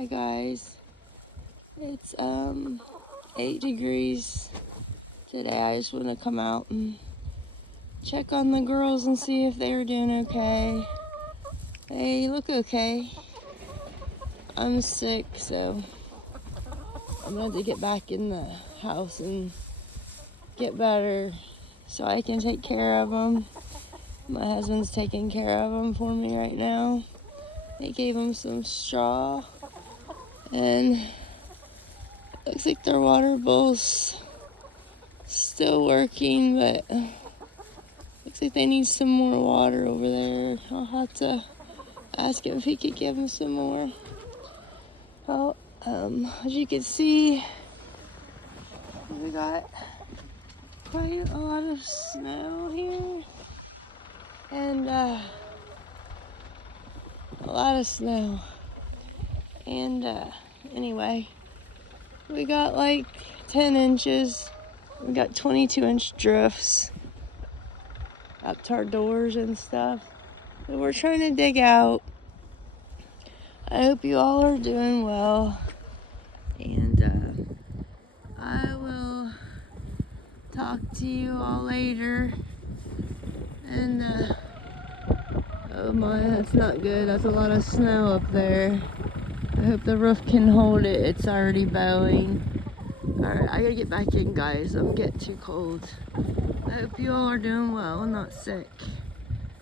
Hi guys, it's 8 degrees today. I just want to come out and check on the girls and see if they're doing okay. They look okay. I'm sick, so I'm going to have to get back in the house and get better so I can take care of them. My husband's taking care of them for me right now. They gave them some straw, and looks like their water bowl's still working, but looks like they need some more water over there. I'll have to ask him if he could give them some more. Well, as you can see, we got quite a lot of snow here, and a lot of snow. And anyway, we got like 10 inches. We got 22-inch drifts up to our doors and stuff. So we're trying to dig out. I hope you all are doing well. And I will talk to you all later. And oh my, that's not good. That's a lot of snow up there. I hope the roof can hold it. It's already bowing. Alright, I gotta get back in, guys. I'm getting too cold. I hope you all are doing well and not sick.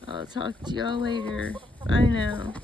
I'll talk to y'all later. Bye now.